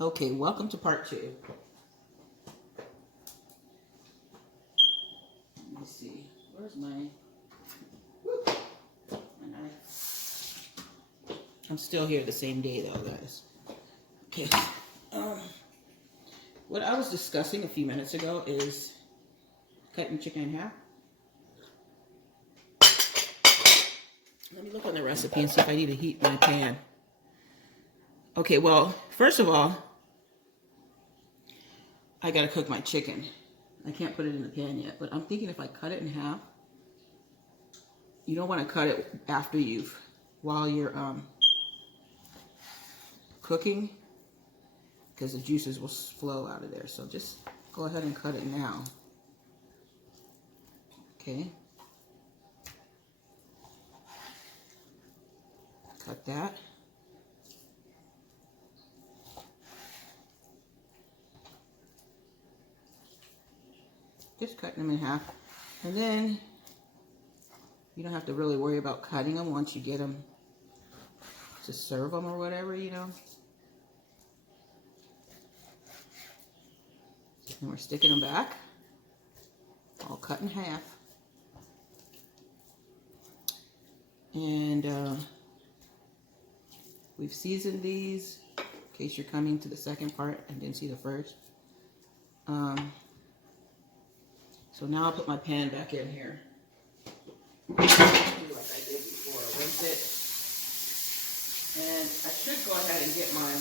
Okay, welcome to part 2. Let me see. Where's my knife? I'm still here the same day though, guys. Okay. What I was discussing a few minutes ago is cutting chicken in half. Let me look on the recipe and see if I need to heat my pan. Okay, well, first of all, I gotta cook my chicken. I can't put it in the pan yet, but I'm thinking if I cut it in half, you don't want to cut it after while you're cooking, because the juices will flow out of there. So just go ahead and cut it now. Okay. Cut that. Just cutting them in half. And then you don't have to really worry about cutting them once you get them to serve them or whatever, you know. And we're sticking them back, all cut in half. And we've seasoned these, in case you're coming to the second part and didn't see the first. So now I'll put my pan back in here. Like I did before, rinse it. And I should go ahead and get my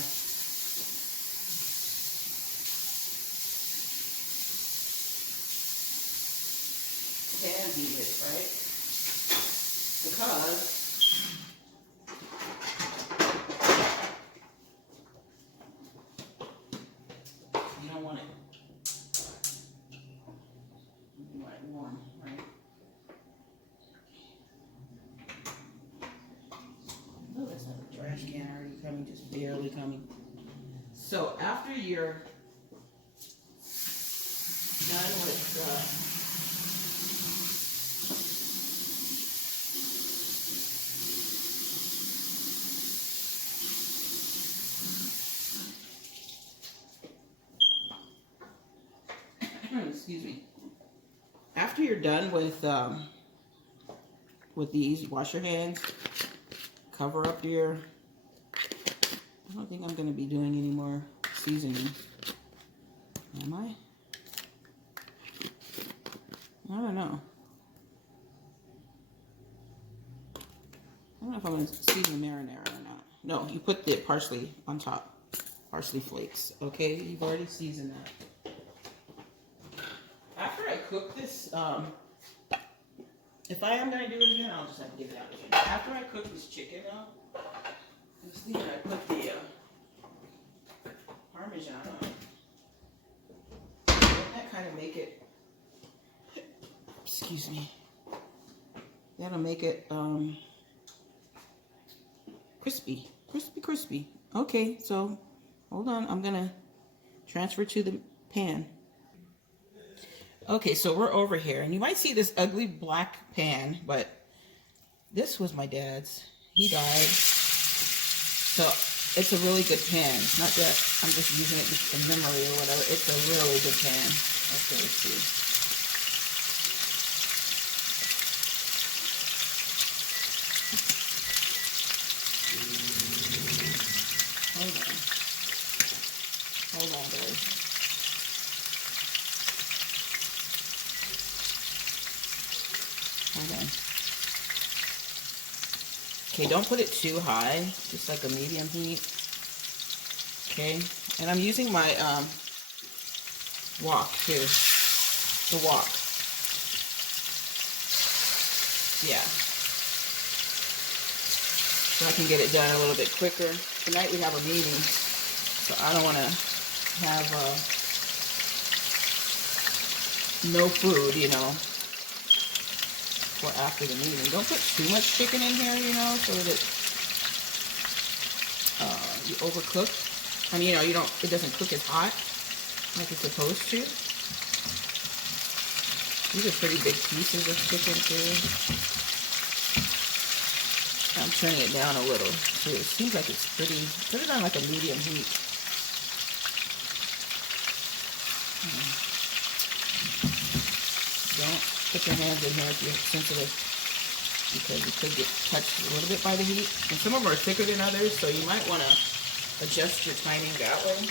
pan heated, right? Because you don't want it warm, right? Oh, that's not a trash can already coming, just barely coming. So after you're done with excuse me. After you're done with these, wash your hands, cover up your, I don't think I'm going to be doing any more seasoning. Am I? I don't know. I don't know if I'm going to season the marinara or not. No, you put the parsley on top. Parsley flakes. Okay, you've already seasoned that. After I cook this, if I am going to do it again, I'll just have to get it out again. After I cook this chicken though, I was thinking I put the Parmesan on. Wouldn't that kind of make it, excuse me, that'll make it crispy. Crispy. Okay, so hold on. I'm going to transfer to the pan. Okay, so we're over here, and you might see this ugly black pan, but this was my dad's. He died. So it's a really good pan. It's not that I'm just using it in memory or whatever. It's a really good pan. Okay, let's see. Hold on, guys. Hold on. Okay, don't put it too high, just like a medium heat. Okay, and I'm using my wok too. The wok. Yeah. So I can get it done a little bit quicker. Tonight we have a meeting, so I don't want to have no food, you know, for after the meeting. Don't put too much chicken in here, you know, so that you overcook. I mean, you know, it doesn't cook as hot like it's supposed to. These are pretty big pieces of chicken too. I'm turning it down a little too. It seems like it's pretty, put it on like a medium heat. Don't put your hands in here if you're sensitive, because you could get touched a little bit by the heat. And some of them are thicker than others, so you might want to adjust your timing that way.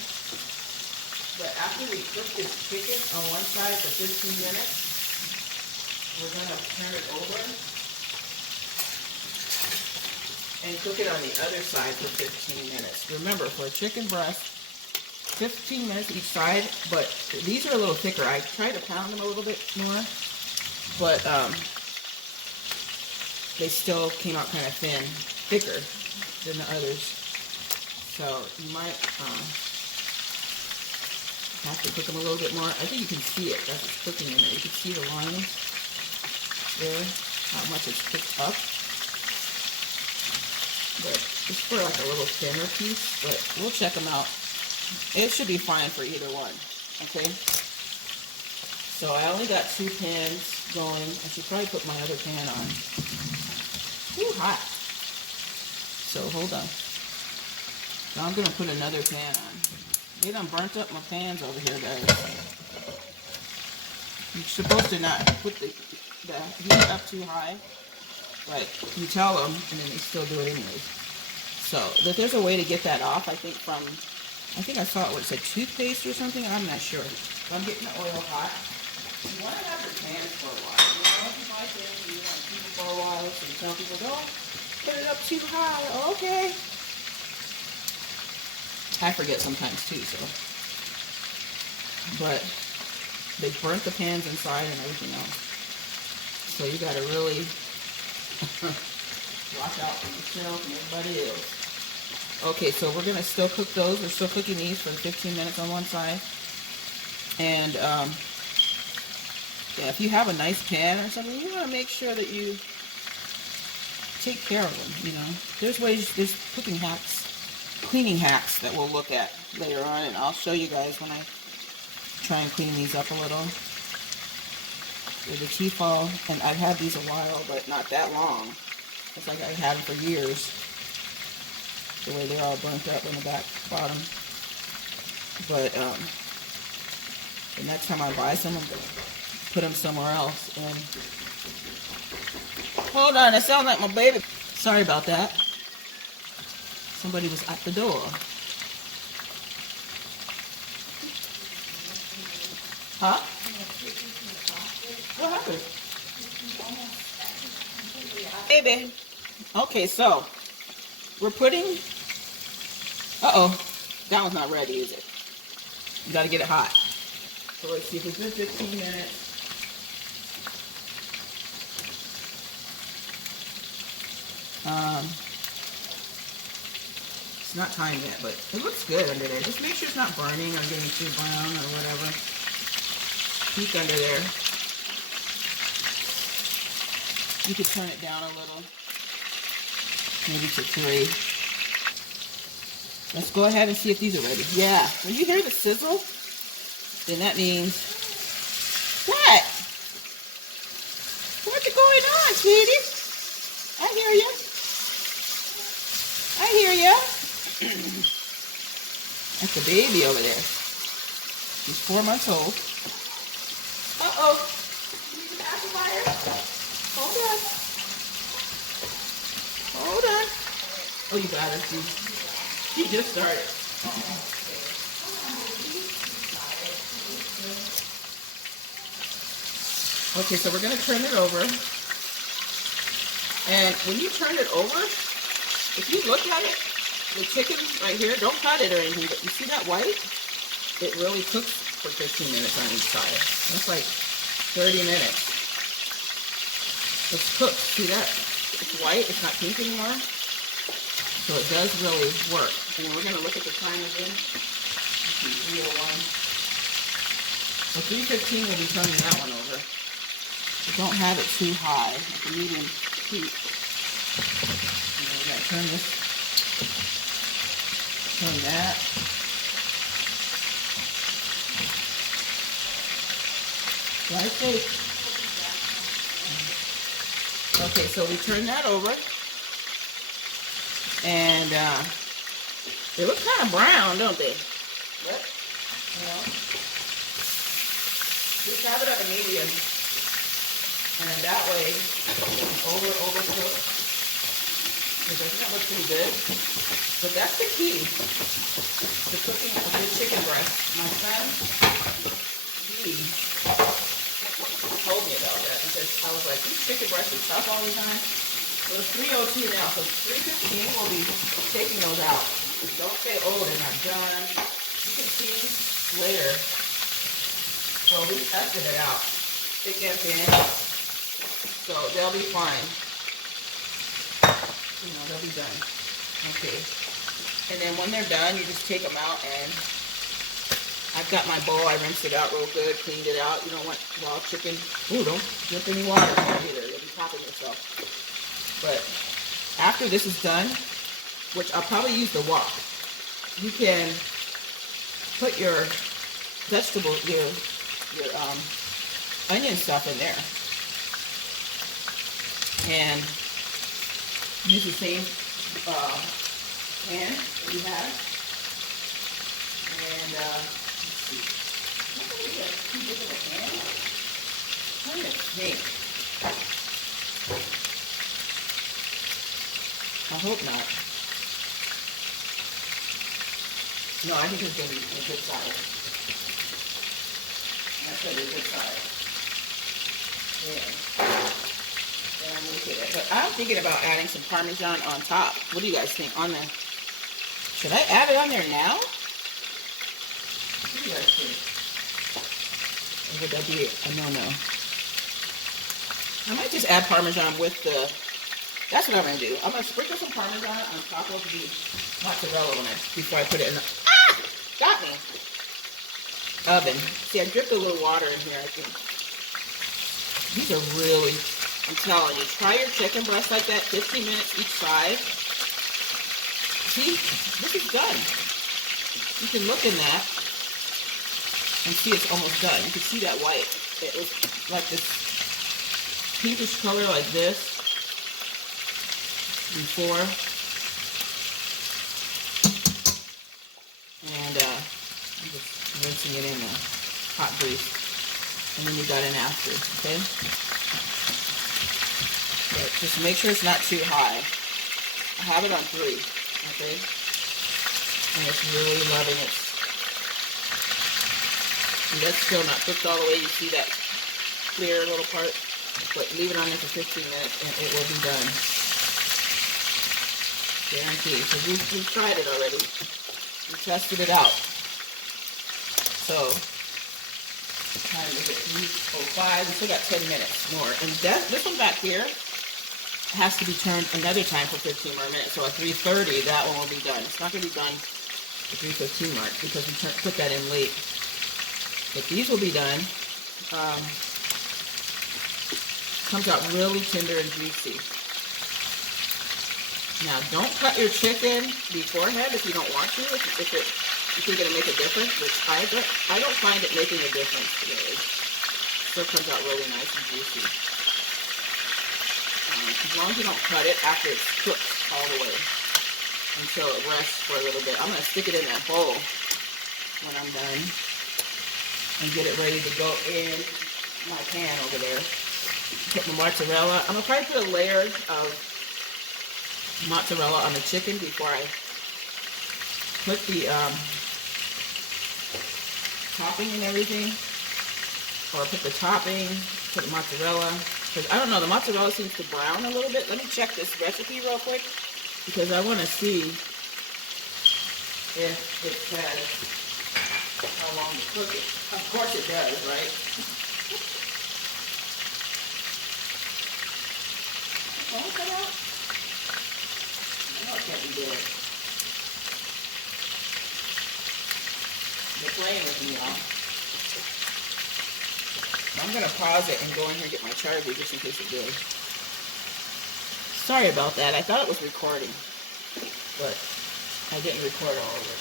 But after we cook this chicken on one side for 15 minutes, we're going to turn it over and cook it on the other side for 15 minutes. Remember, for a chicken breast, 15 minutes each side, but these are a little thicker. I tried to pound them a little bit more, but they still came out kind of thin, thicker than the others. So you might have to cook them a little bit more. I think you can see it as it's cooking in there. You can see the lines there, how much it's cooked up. But just for like a little thinner piece, but we'll check them out. It should be fine for either one, okay? So I only got 2 pans going. I should probably put my other pan on. Too hot. So hold on. Now I'm gonna put another pan on. They done burnt up my pans over here, guys. You're supposed to not put the heat up too high, but you tell them, and then they still do it anyways. So there's a way to get that off. I think I saw it where it said toothpaste or something. I'm not sure. So I'm getting the oil hot. You want to have your pans for a while. You know, if you buy things, you want to keep it for a while. So you tell people, don't put it up too high. Okay. I forget sometimes too, so. But they burnt the pans inside and everything else. So you got to really watch out for yourself and everybody else. Okay, so we're going to still cook those. We're still cooking these for 15 minutes on one side. And, yeah, if you have a nice pan or something, you want to make sure that you take care of them, you know. There's cooking hacks, cleaning hacks that we'll look at later on, and I'll show you guys when I try and clean these up a little. With the Tefal, and I've had these a while, but not that long. It's like I had them for years. The way they're all burnt up in the back bottom. But the next time I buy some, I'm gonna put them somewhere else. And hold on, it sounds like my baby. Sorry about that. Somebody was at the door. Huh? What happened? Baby. Okay, so we're putting, that one's not ready, is it? You gotta get it hot. So let's see if it's been 15 minutes. It's not time yet, but it looks good under there. Just make sure it's not burning or getting too brown or whatever. Peek under there. You could turn it down a little. Maybe to 3. Let's go ahead and see if these are ready. Yeah, when you hear the sizzle, then that means, what? What's going on, sweetie? I hear you. I hear you. That's the baby over there. She's 4 months old. Uh-oh. You need the pacifier? Hold on. Hold on. Oh, you got her. She just started. Okay, so we're going to turn it over. And when you turn it over, if you look at it, the chicken right here, don't cut it or anything, but you see that white? It really cooks for 15 minutes on each side. That's like 30 minutes. It's cooked. See that? It's white. It's not pink anymore. So it does really work. And we're going to look at the time again. 3:01. So 3:15 we'll be turning that one over. But don't have it too high. Like a medium heat. And then we got to turn this. Turn that. Right, safe. Okay, so we turn that over. And they look kind of brown, don't they? Yep. You know? just have it at a medium. And that way, overcook. Because I think that looks pretty good. But that's the key to cooking a good chicken breast. My friend, he told me about that because I was like, these chicken breasts are tough all the time. So it's 3:02 now, so 3:15 we'll be taking those out. Don't say, oh, they're not done. You can see later. Well, we tested it out. It gets in, so they'll be fine. You know, they'll be done. Okay. And then when they're done, you just take them out, and I've got my bowl. I rinsed it out real good, cleaned it out. You don't want raw chicken. Ooh, don't drip any water in there either. You'll be topping yourself. But after this is done, which I'll probably use the wok, you can put your vegetable, your onion stuff in there, and use the same pan that you have. And let's see, I'm gonna get two different pans. I'm gonna think. I hope not. No, I think it's going to be a good size. That's going to be a good size. Yeah. And I'm going to get it. But I'm thinking about adding some Parmesan on top. What do you guys think on there? Should I add it on there now? What do you guys think? Or would that be a no-no? I might just add Parmesan with the... That's what I'm going to do. I'm going to sprinkle some Parmesan on top of the mozzarella before I put it in the... Ah! Got me! Oven. See, I dripped a little water in here, I think. These are really... I'm telling you, try your chicken breast like that, 15 minutes each side. See? This is done. You can look in that and see it's almost done. You can see that white. It was like this pinkish color like this before, and I'm just rinsing it in the hot grease, and then you got in after, okay? But just make sure it's not too high. I have it on 3, okay? And it's really loving it. And that's still not cooked all the way. You see that clear little part? But leave it on there for 15 minutes, and it will be done. Guarantee, because we've tried it already. We tested it out. So, time is at 3:05. We still got 10 minutes more. And this one back here has to be turned another time for 15 more minutes. So at 3:30, that one will be done. It's not going to be done at 3:15 mark because we put that in late. But these will be done. Comes out really tender and juicy. Now, don't cut your chicken beforehand if you don't want to, if you think it'll make a difference, which I don't find it making a difference today. It still comes out really nice and juicy. As long as you don't cut it after it's cooked all the way until it rests for a little bit. I'm going to stick it in that bowl when I'm done and get it ready to go in my pan over there. Put my mozzarella. I'm going to probably put a layer of mozzarella on the chicken before I put the topping and everything, or put the topping, put the mozzarella, because I don't know, the mozzarella seems to brown a little bit. Let me check this recipe real quick, because I want to see if it says how long to cook it. Of course it does, right? Phone cut out? Can't be good. They're playing with me, y'all. I'm going to pause it and go in here and get my charger just in case it goes. Sorry about that. I thought it was recording, but I didn't record all of it.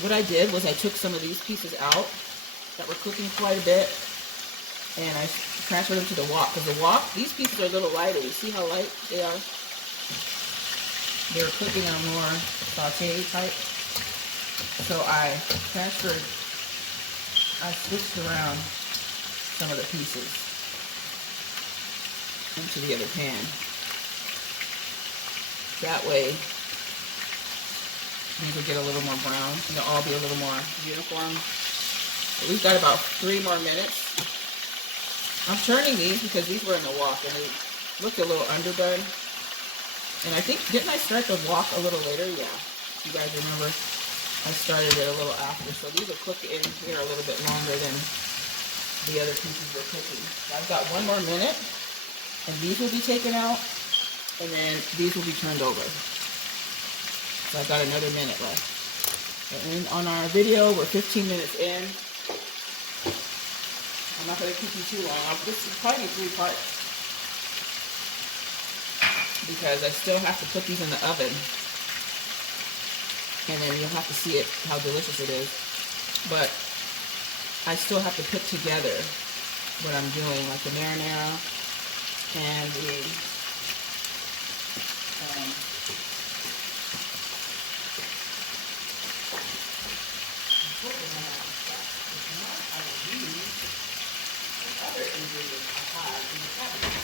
What I did was I took some of these pieces out that were cooking quite a bit, and I transferred them to the wok. Because the wok, these pieces are a little lighter. You see how light they are? They're cooking on more saute type. So I transferred I switched around some of the pieces into the other pan. That way, these will get a little more brown. They'll all be a little more uniform. But we've got about 3 more minutes. I'm turning these because these were in the wok and they looked a little underdone. And I think, didn't I start the wok a little later? Yeah. You guys remember? I started it a little after. So these will cook in here a little bit longer than the other pieces were cooking. So I've got 1 more minute. And these will be taken out. And then these will be turned over. So I've got another minute left. And on our video, we're 15 minutes in. I'm not going to keep you too long. This is probably 3 parts. Because I still have to put these in the oven. And then you'll have to see it, how delicious it is. But I still have to put together what I'm doing, like the marinara and the other ingredients I have in the cabinet.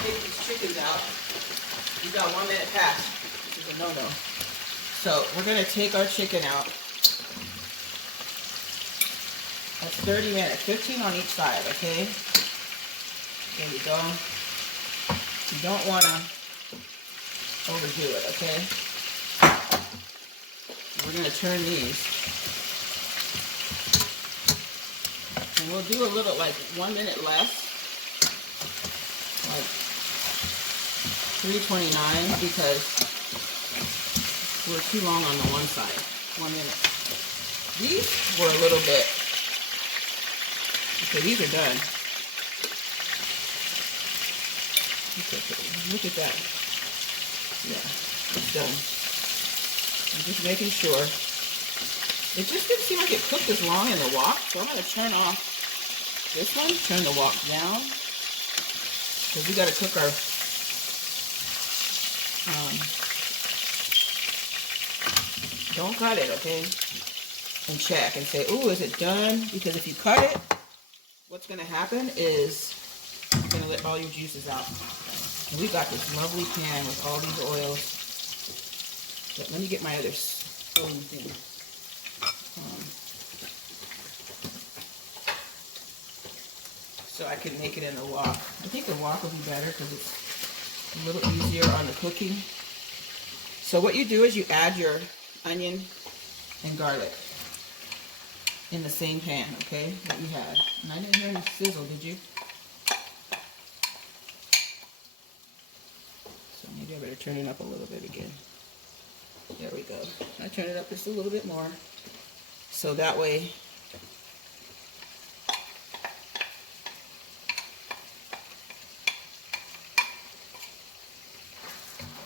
Take these chickens out. We got 1 minute past, which is a no-no. So we're going to take our chicken out. That's 30 minutes, 15 on each side, okay? There you go. You don't want to overdo it, okay? We're going to turn these. And we'll do a little, like 1 minute less. Like 3:29 because we're too long on the one side. 1 minute. These were a little bit. Okay, these are done. Look at that. Yeah, it's done. I'm just making sure. It just didn't seem like it cooked as long in the wok, so I'm going to turn off this one, turn the wok down, because we got to cook our don't cut it, okay? And check and say, ooh, is it done? Because if you cut it, what's going to happen is you're going to let all your juices out. And we've got this lovely pan with all these oils. But let me get my other spoon thing. So I can make it in the wok. I think the wok will be better because it's a little easier on the cooking. So what you do is you add your onion and garlic in the same pan, okay, that you had. And I didn't hear any sizzle, did you? So maybe I better turn it up a little bit again. There we go. I turn it up just a little bit more. So that way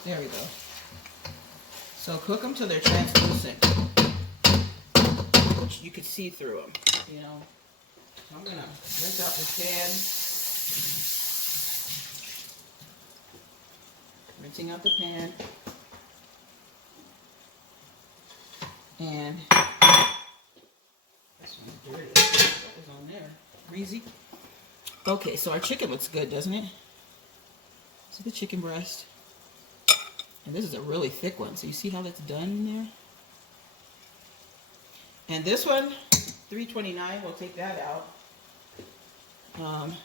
there we go. So cook them till they're translucent, which you could see through them, you know. So I'm going to rinse out the pan. Rinsing out the pan. And this one's dirty. greasy. Okay, so our chicken looks good, doesn't it? See the chicken breast? And this is a really thick one, so you see how that's done in there? And this one, $3.29, we'll take that out.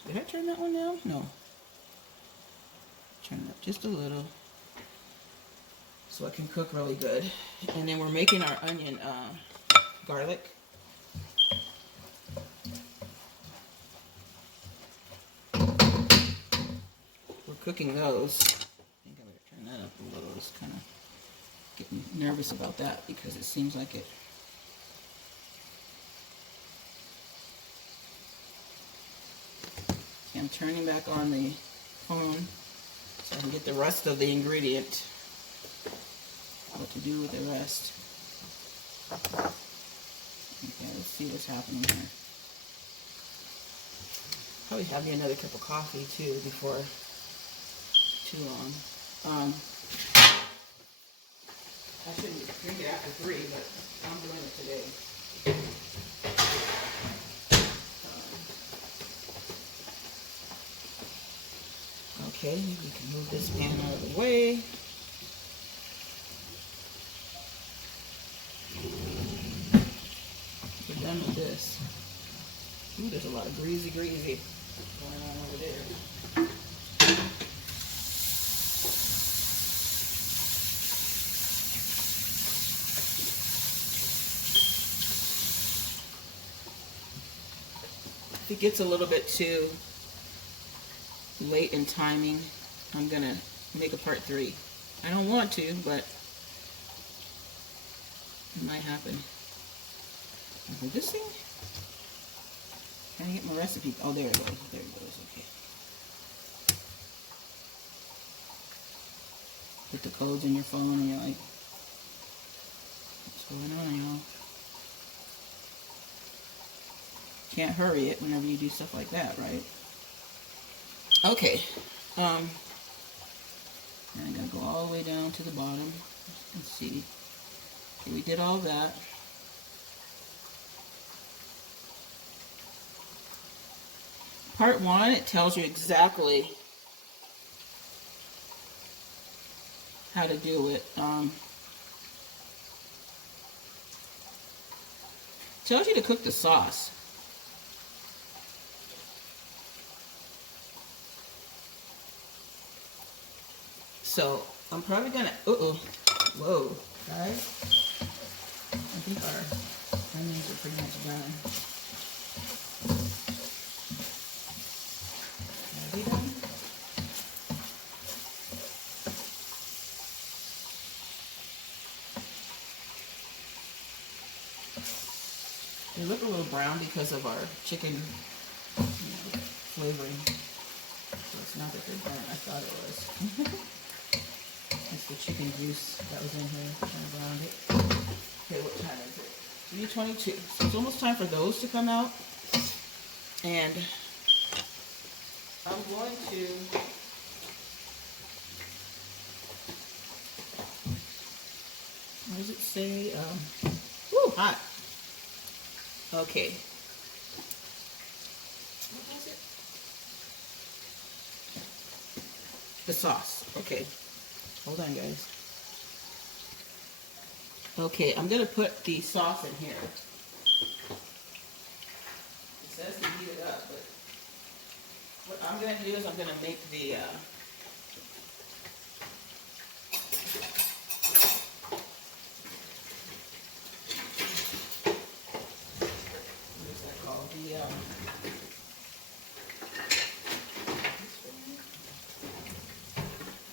Did I turn that one down? No. Turn it up just a little so it can cook really good. And then we're making our onion garlic. We're cooking those. I think I'm going to turn that up a little. It's kind of getting nervous about that because it seems like it. I'm turning back on the phone so I can get the rest of the ingredient. What to do with the rest. Okay, let's see what's happening here. Probably have me another cup of coffee too before too long. I shouldn't drink it after 3, but I'm doing it today. Okay, we can move this pan out of the way. We're done with this. Ooh, there's a lot of greasy going on over there. If it gets a little bit too late in timing, I'm gonna make a part 3. I don't want to, but it might happen. Okay, this thing, can I get my recipe? Oh, there it goes. There it goes. Okay. Put the codes in your phone, and you're like, what's going on, y'all? Can't hurry it whenever you do stuff like that, right? Okay, and I'm going to go all the way down to the bottom. Let's see. Okay, we did all that. Part 1, it tells you exactly how to do it. Tells you to cook the sauce. So I'm probably gonna, whoa, guys. I think our onions are pretty much done. Are they done? They look a little brown because of our chicken flavoring. So it's not that they're brown. I thought it was. That's the chicken juice that was in here. Kind of around it. Okay, what time is it? 3:22. So it's almost time for those to come out. And I'm going to what does it say? Woo, hot. Okay. What was it? The sauce. Okay. Hold on, guys. Okay, I'm going to put the sauce in here. It says to heat it up, but what I'm going to do is I'm going to make the what is that called?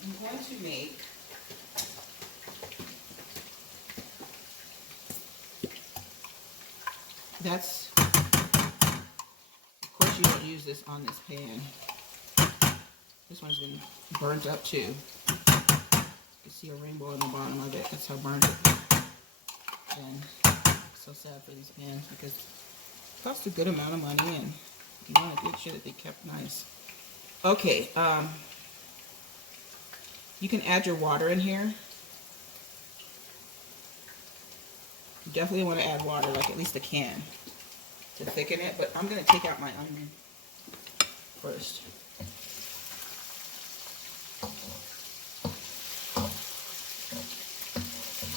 I'm going to make that's, of course you don't use this on this pan. This one's been burnt up too. You can see a rainbow on the bottom of it. That's how burnt it is. And it's so sad for these pans because it costs a good amount of money and you want to make sure that they kept nice. Okay, you can add your water in here. You definitely want to add water, like at least a can. to thicken it, but I'm going to take out my onion first.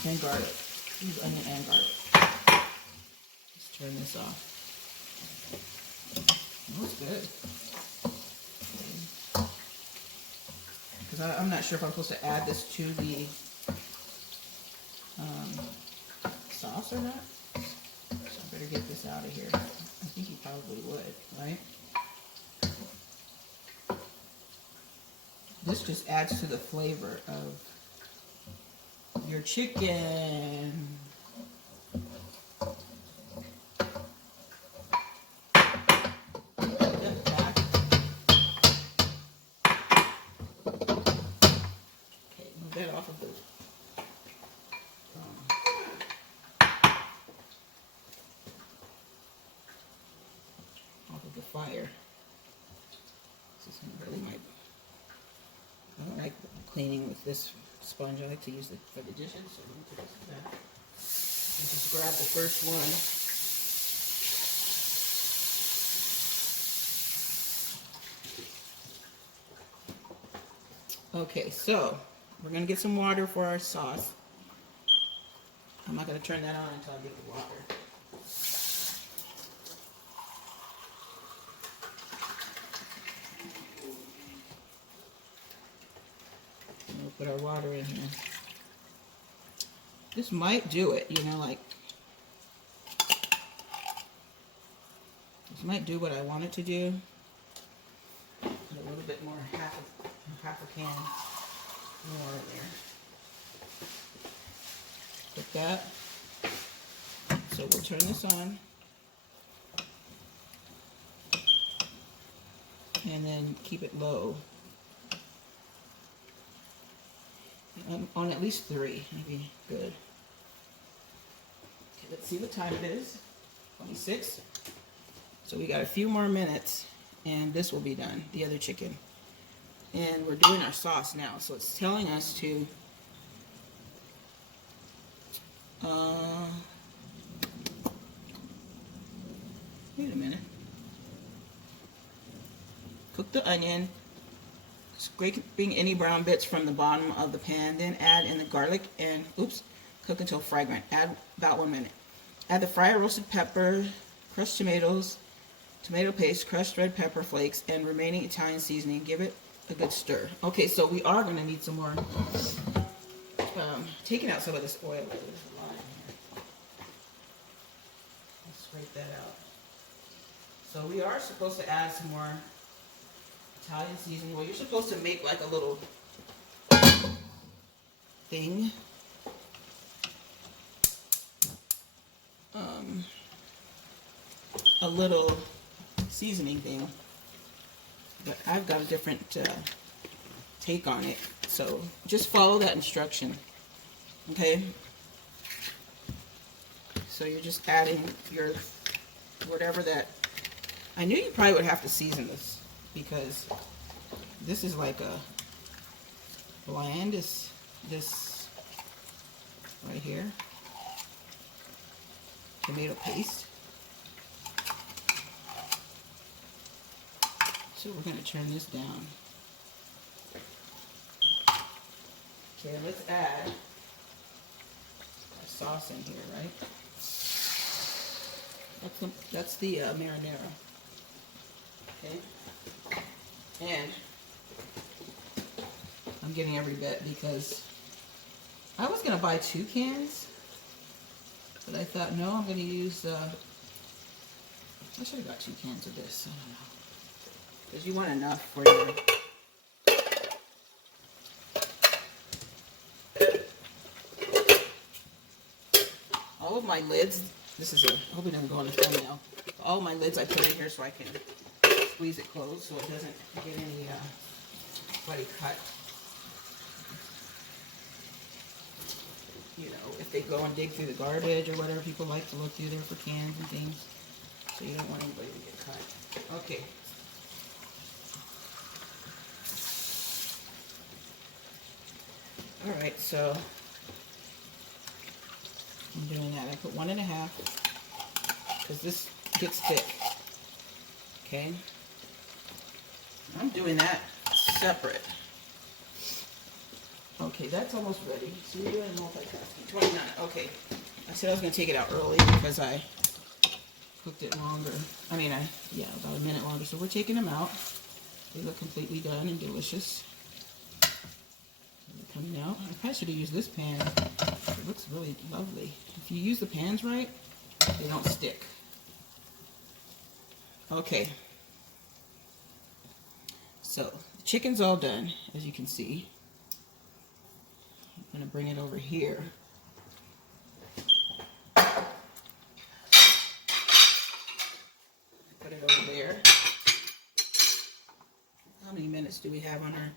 And garlic. Use onion and garlic. Let's turn this off. Looks good. Because I'm not sure if I'm supposed to add this to the sauce or not. So I better get this out of here. I think you probably would, right? This just adds to the flavor of your chicken. That off of the fire. This isn't really my. I don't like cleaning with this sponge. I like to use it for the dishes. So let me put this back. And just grab the first one. Okay, so we're going to get some water for our sauce. I'm not going to turn that on until I get the water. We'll put our water in here. This might do it, you know, like, this might do what I want it to do. Put a little bit more, half a can more in there. Put that. So we'll turn this on. And then keep it low. On at least 3, maybe. Good. Okay, let's see what time it is. 26. So we got a few more minutes, and this will be done, the other chicken. And we're doing our sauce now, so it's telling us to wait a minute. Cook the onion, scraping any brown bits from the bottom of the pan, then add in the garlic and, cook until fragrant. Add about 1 minute. Add the fried roasted pepper, crushed tomatoes, tomato paste, crushed red pepper flakes, and remaining Italian seasoning. Give it a good stir. Okay, so we are going to need some more, taking out some of this oil. There's a lot in here. Let's scrape that out. So we are supposed to add some more Italian seasoning. Well, you're supposed to make like a little thing. A little seasoning thing. But I've got a different take on it. So just follow that instruction. Okay? So you're just adding your whatever that. I knew you probably would have to season this, because this is like a bland, this right here, tomato paste. So we're going to turn this down. Okay, let's add our sauce in here, right? That's the marinara. Okay, and I'm getting every bit because I was going to buy 2 cans, but I thought, no, I'm going to use, I should have got 2 cans of this, I don't know, because you want enough for your, all of my lids, this is I hope it doesn't go on the thumbnail, all of my lids I put in here so I can squeeze it closed so it doesn't get any bloody cut. You know, if they go and dig through the garbage or whatever, people like to look through there for cans and things. So you don't want anybody to get cut. Okay. Alright, so I'm doing that. I put 1.5 because this gets thick. Okay? I'm doing that separate. Okay, that's almost ready. So we're doing multitasking. 29. Okay. I said I was going to take it out early because I cooked it longer. I mean, yeah, about a minute longer. So we're taking them out. They look completely done and delicious. They're coming out. I probably should have used this pan. It looks really lovely. If you use the pans right, they don't stick. Okay. So, the chicken's all done, as you can see. I'm going to bring it over here. Put it over there. How many minutes do we have on our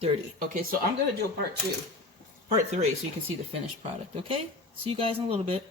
30? Okay, so I'm going to do a part 3, so you can see the finished product, okay? See you guys in a little bit.